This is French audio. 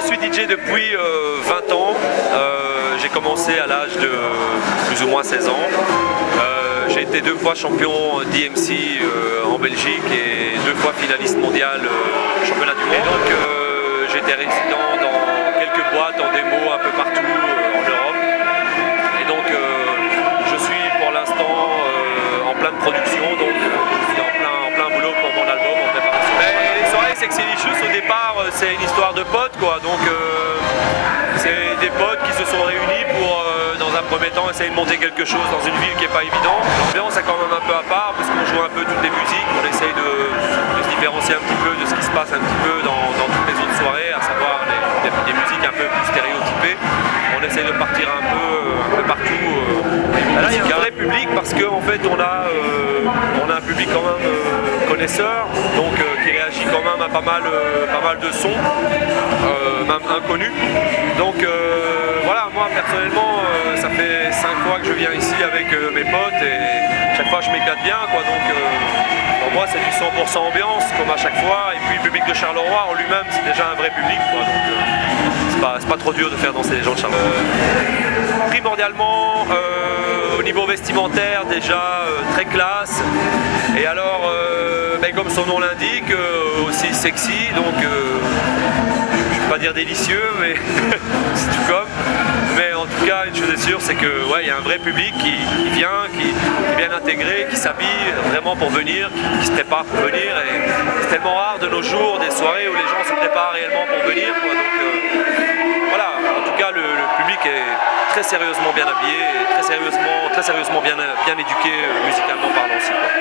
je suis DJ depuis 20 ans. J'ai commencé à l'âge de plus ou moins 16 ans. J'ai été 2 fois champion DMC en Belgique et 2 fois finaliste mondial championnat du monde. Et donc j'étais résident dans quelques boîtes en démo un peu partout en Europe. Et donc je suis pour l'instant en pleine production, donc je suis en plein boulot pour mon album en préparation. Mais les soirées Sexylicious au départ c'est une histoire de potes quoi, donc c'est des potes qui se sont réunis pour dans un premier temps essayer de monter quelque chose dans une ville qui n'est pas évidente. L'ambiance est quand même un peu à part parce qu'on joue un peu toutes les musiques, on essaye de se différencier un petit peu de ce qui se passe un petit peu dans toutes les autres soirées, à savoir des musiques un peu plus stéréotypées. On essaye de partir un peu partout. Là il y a un vrai public parce qu'en fait on a un public quand même connaisseur, donc qui réagit quand même à pas mal de sons, même inconnus. Donc voilà, moi personnellement ça fait 5 fois que je viens ici avec mes potes et chaque fois je m'éclate bien quoi, donc pour moi c'est du 100% ambiance comme à chaque fois, et puis le public de Charleroi en lui-même c'est déjà un vrai public quoi, donc c'est pas trop dur de faire danser les gens de Charleroi. Primordialement au niveau vestimentaire déjà très classe, et alors ben, comme son nom l'indique aussi sexy, donc je vais pas dire délicieux mais c'est tout comme. Mais en tout cas, une chose est sûre, c'est que ouais, y a un vrai public qui vient, qui est bien intégré, qui s'habille vraiment pour venir, qui se prépare pour venir. Et c'est tellement rare de nos jours des soirées où les gens se préparent réellement pour venir, quoi. Donc voilà, en tout cas, le public est très sérieusement bien habillé et très sérieusement bien éduqué musicalement parlant aussi, quoi.